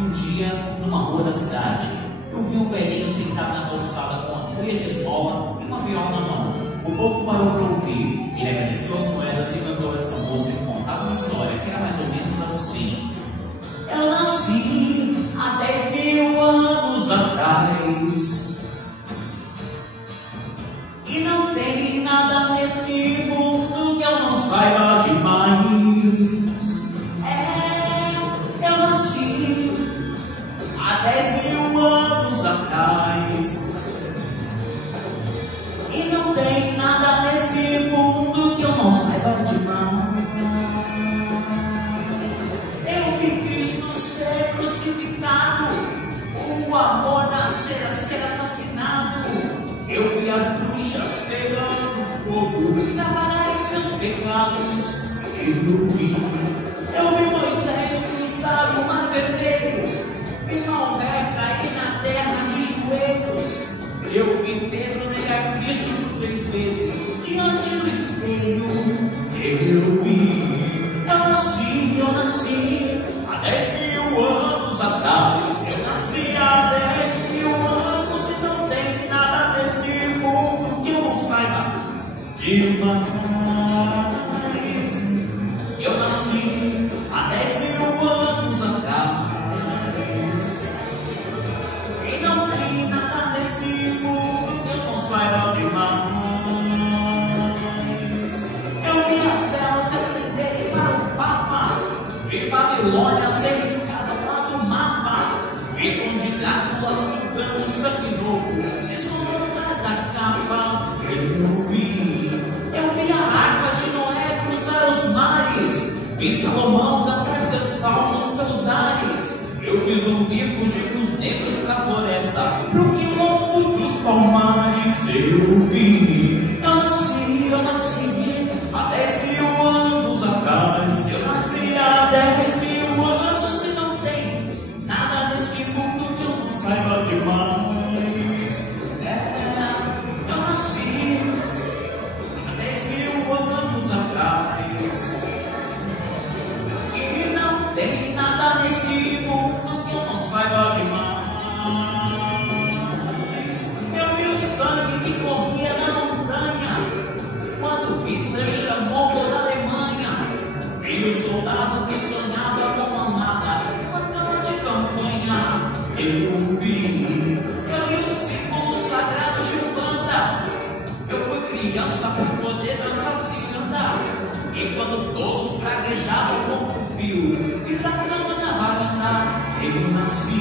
Um dia, numa rua da cidade, eu vi um velhinho sentado na calçada com uma cuia de esmola e uma viola na mão. O povo parou para ouvir. Ele agradeceu as moedas e cantou essa música e contava uma história que era mais ou menos assim. Eu nasci há 10.000 anos atrás e não tem nada nesse mundo que eu não saiba demais. Eu nasci há 10.000 anos atrás e não tem nada nesse mundo que eu não saiba demais. Eu vi Cristo ser crucificado, o amor nascer a ser assassinado. Eu vi as bruxas pegando fogo e apagarem seus pecados. Eu vi Moisés cruzar o mar vermelho, vi Maomé cair na terra de joelhos. Eu vi Pedro negar Cristo por 3 vezes diante do espelho. Eu nasci há 10.000 anos atrás. Eu nasci há 10.000 anos e não tem nada nesse mundo que eu não saiba demais. Eu nasci há 10.000 anos atrás e não tem nada nesse mundo que eu não saiba demais. Eu vi as velas se acenderem para o Papa, vi Babilônia ser riscada lá do mapa, vi Conde Drácula sugando sangue novo, se escondendo atrás da capa. Eu vi a arca de Noé cruzar os mares, vi Salomão cantar seus salmos pelos ares. Eu vi zumbi fugir dos negros da floresta, pro quilombo dos palmares. Eu nasci há 10.000 anos atrás. Eu nasci há 10.000 anos e não tem nada nesse mundo que eu não saiba demais. Eu nasci há 10.000 anos atrás e não tem nada nesse mundo que eu não saiba demais. Eu vi o sangue que corria na montanha quando Hitler chamou toda a Alemanha. Vi o soldado que sonhava com uma mata, uma cama de campanha. Eu vi o símbolo sagrado de Umbanda. Eu fui criança por poder dançar ciranda, e quando todos praguejavam com o fio, fiz a cama na varanda. Eu nasci